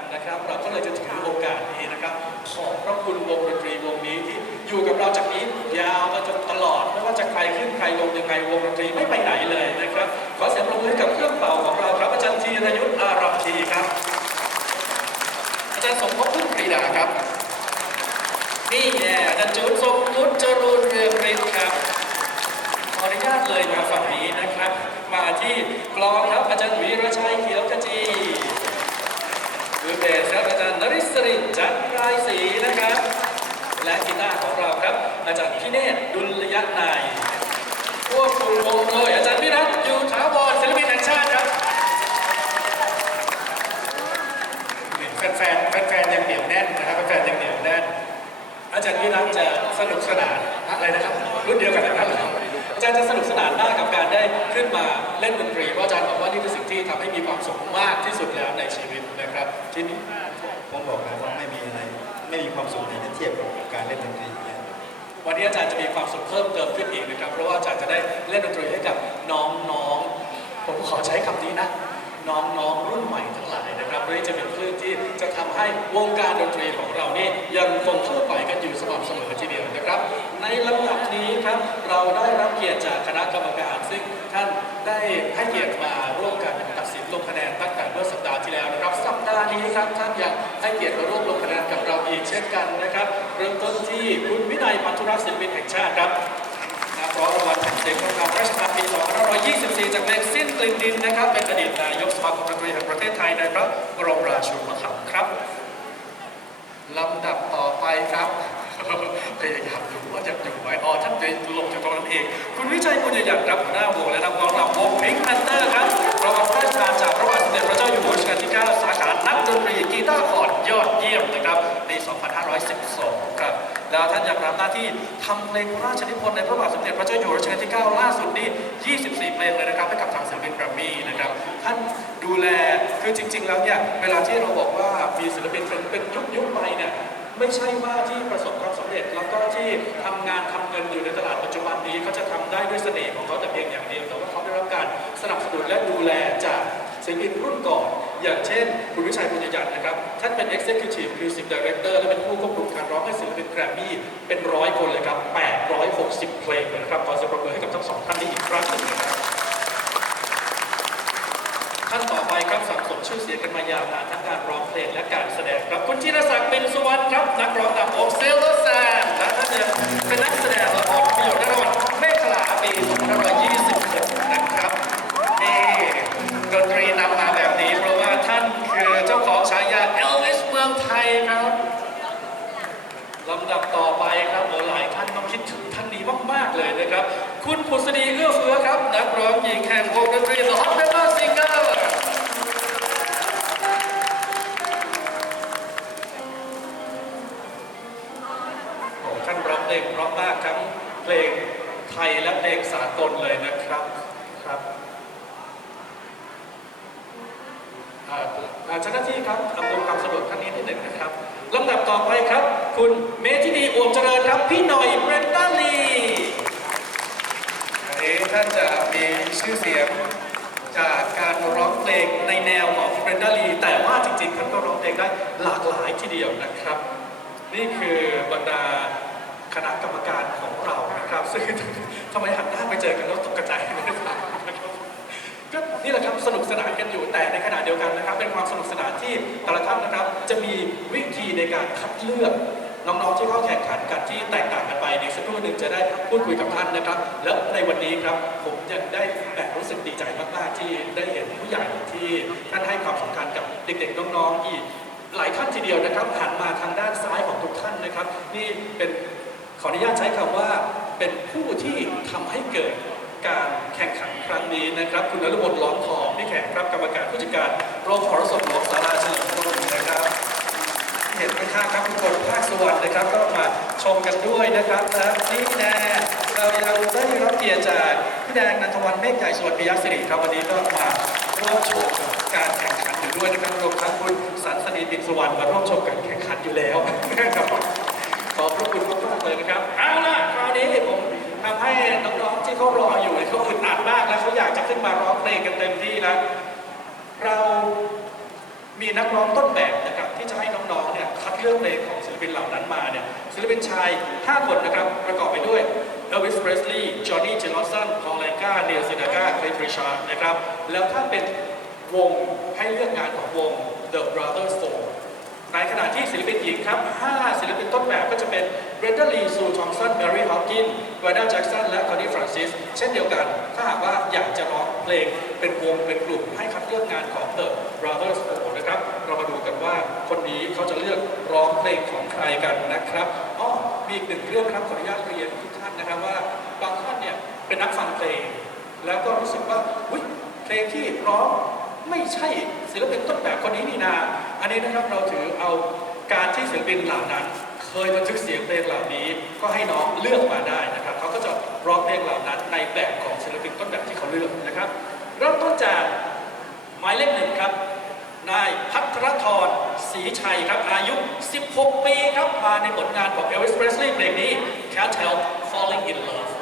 กันนะครับ เราก็เลยจะถือโอกาสนี้นะครับ ขอบพระคุณวงดนตรีวงนี้ที่อยู่กับเราจากนี้ยาวมาจนตลอด ไม่ว่าจะใครขึ้นใครลงยังไงวงดนตรีไม่ไปไหนเลยนะครับ ขอเสียงปรบมือให้กับเครื่องเป่าของเราครับอาจารย์ธีรยุทธ์อารัมทีครับ อาจารย์สมภพพึ่งปรีดาครับ นี่แน่อาจารย์จุดทรงพุทธจรูนเรืองฤทธิ์ครับขออนุญาตเลยมาฝั่งนี้นะครับ มาที่กลองครับอาจารย์วีรชัยเขียวขจีมือเบสครับอาจารย์นริศรินจันทรายศรีนะครับ และกีตาร์ของเราครับ อาจารย์พิเนศดุลยนายควบคุมวงโดยอาจารย์วิรัตอยู่ถาวรศิลปินแห่งชาติครับแฟนๆแฟนยังเหนียวแน่นนะครับแฟนยังเหนียวแน่น อาจารย์วิรัตจะสนุกสนานอะไรนะครับรุ่นเดียวกันนะครับอาจารย์จะสนุกสนานมากกับการได้ขึ้นมาเล่นดนตรีเพราะอาจารย์บอกว่านี่คือสิ่งที่ทำให้มีความสุขมากที่สุดแล้วในชีวิตนะครับทีนี้ผมบอกแล้วว่าไม่มีอะไรไม่มีความสุขไหนเทียบกับการเล่นดนตรีเนี่ย วันนี้อาจารย์จะมีความสุขเพิ่มเติมขึ้นอีกนะครับ เพราะว่าอาจารย์จะได้เล่นดนตรีให้กับน้องๆ ผมขอใช้คำนี้นะ น้องๆ รุ่นใหม่ทั้งหลายนะครับเพื่อที่จะเป็นคลื่นที่จะทำให้วงการดนตรีของเรานี่ยังคงเคลื่อนไหวกันอยู่สม่ำเสมอทีเดียวนะครับ ในลำดับนี้ครับเราได้รับเกียรติจากคณะกรรมการ ซึ่งท่านได้ให้เกียรติมาร่วมกันตัดสินลงคะแนนตั้งแต่เมื่อสัปดาห์ที่แล้วนะครับ สัปดาห์นี้ครับท่านยังให้เกียรติมาร่วมลงคะแนน เช่นกันนะครับ เริ่มต้นที่คุณวินัยพันธุรัศิลปินแห่งชาติครับนักร้องรางวัลแผ่นเสียงทองคำพระราชทานปี 2524 จากเพลงสิ้นกลิ่นดินนะครับ เป็นอดีตนายกสมาคมดนตรีแห่งประเทศไทยในพระบรมราชูปถัมภ์ครับลำดับต่อไปครับพยายามดูว่าจะอยู่ไหมอ๋อท่านจะลงจากตรงนั้นเอง คุณวิชัยบุญยยันครับหัวหน้าวงและ ครับแล้วท่านยังรับหน้าที่ทำเพลงพระราชนิพนธ์ในพระบาทสมเด็จพระเจ้าอยู่หัวรัชกาลที่ 9 ล่าสุดนี่ 24 เพลงเลยนะครับให้กับทางศิลปินแกรมมี่นะครับท่านดูแลคือจริง ๆ แล้วเนี่ยเวลาที่เราบอกว่ามีศิลปินเป็นเป็นยุคยุคๆไปเนี่ยไม่ใช่ว่าที่ประสบความสำเร็จแล้วก็ที่ทำงานทำเงินอยู่ในตลาดปัจจุบันนี้เขาจะทำได้ด้วยเสน่ห์ของเขาแต่เพียงอย่างเดียวแต่ว่าเขาได้รับการสนับสนุนและดูแลจากศิลปินรุ่นก่อน อย่างเช่น คุณวิชัยบุญญยันนะครับ ท่านเป็น Executive Music Director และเป็นผู้ควบคุมการร้องให้ศิลปินแกรมมี่เป็นร้อยคนเลยครับ 860 เพลงนะครับขอเสียงปรบมือให้กับทั้งสองท่านนี้อีกครั้งหนึ่งนะครับท่านต่อไปครับสังสมชื่อเสียงกันมายาวนานทั้งการร้องเพลงและการแสดงครับคุณจิรศักดิ์เป็นสุวรรณครับนักร้องนำวงเซลล์แซมและท่านยังเป็นนัก ลำดับต่อไปครับโอ้หลายท่านต้องคิดถึงท่านนี้มาก ๆ เลยนะครับ คุณผุษดีเอื้อเฟื้อครับ นักร้องหญิงแห่งวงดนตรี The Hot Pepper Singer โอ้ท่านร้องเพลงเพราะมากทั้งเพลงไทยและเพลงสากลเลยนะครับครับอ่าเจ้าหน้าที่ครับอำนวยความสะดวกท่านนี้นิดหนึ่งนะครับ ลำดับต่อไปครับ คุณเมธินีอ่วมเจริญครับพี่หน่อยเบรนด้าลีอันนี้ท่านจะมีชื่อเสียงจากการร้องเพลงในแนวของเบรนด้าลี แต่ว่าจริงๆท่านก็ร้องเพลงได้หลากหลายทีเดียวนะครับ นี่คือบรรดาคณะกรรมการของเรานะครับ ซึ่งทำไมหันหน้าไปเจอกันแล้วตกกระจ นี่แหละครับสนุกสนานกันอยู่แต่ในขณะเดียวกันนะครับ เป็นความสนุกสนานที่แต่ละท่านนะครับ จะมีวิธีในการคัดเลือกน้องๆที่เข้าแข่งขันกันที่แตกต่างกันไปในสักครู่หนึ่งจะได้พูดคุยกับท่านนะครับ แล้วในวันนี้ครับผมยังได้แบบรู้สึกดีใจมากๆที่ได้เห็นผู้ใหญ่ที่ท่านให้ความสำคัญกับเด็กๆน้องๆอีกหลายท่านทีเดียวนะครับหันมาทางด้านซ้ายของทุกท่านนะครับ นี่เป็นขออนุญาตใช้คำว่าเป็นผู้ที่ทำให้เกิด การแข่งขันครั้งนี้นะครับ คุณนฤมลล้อมทองพี่แขกครับกรรมการผู้จัดการโรงพรสมหลวงสาราเฉลิมกรุงนะครับเห็นข้างๆครับคุณกรภาคสวัสดิ์นะครับ ก็มาชมกันด้วยนะครับนะนี่แน่เรายังได้รับเกียรติจากพี่แดงนันทวันเมฆใหญ่สวัสดิ์ปิยศิริครับวันนี้ก็มาร่วมชมการแข่งขันอยู่ด้วยนะครับรวมทั้งคุณสันสนีปิสุวรรณมาร่วมชมการแข่งขันอยู่แล้ว เขาอึดอัดมากแล้วเขาอยากจะขึ้นมาร้องเพลงกันเต็มที่แล้ว เรามีนักร้องต้นแบบนะครับที่จะให้น้องๆเนี่ยคัดเลือกเพลงของศิลปินเหล่านั้นมาเนี่ยศิลปินชาย 5 คนนะครับประกอบไปด้วยเอลวิสเพรสลีย์จอห์นนี่เจลอสันพอลไลกาเนลซินากาเคลทริชาร์นะครับแล้วถ้าเป็นวงให้เลือกงานของวง The Brothers Four ในขณะที่ศิลปินหญิงครับ 5 ศิลปินต้นแบบก็จะเป็นเบรนดาลีซูทอมสันแมรี่ฮอปกินวาด้าแจ็กสัน ซิสเช่นเดียวกัน ถ้าหากว่าอยากจะร้องเพลงเป็นวงเป็นกลุ่มให้คัดเลือกงานของ The Brothers o นะครับ เรามาดูกันว่าคนนี้เขาจะเลือกร้องเพลงของใครกันนะครับอ๋อมีอีกหนึ่งเรื่องครับขออนุญาตเรียนทุกท่านนะครับว่าบางท่านเนี่ยเป็นนักฟังเพลง แล้วก็รู้สึกว่าอุ๊ยเพลงที่ร้องไม่ใช่ศิลปินต้นแบบคนนี้นี่นา อันนี้นะครับเราถือเอาการที่ศิลปินเหล่านั้น เคยบันทึกเสียงเพลงเหล่านี้ก็ให้น้องเลือกมาได้นะครับ ร้องเพลงเหล่านั้นในแบบของศิลปินต้นแบบที่เขาเลือกนะครับ เริ่มต้นจากหมายเลขหนึ่งครับนายพัทรธรศรีชัยครับอายุ 16 ปีครับมาในผลงานของ Elvis Presley เพลงนี้ Can't Help Falling in Love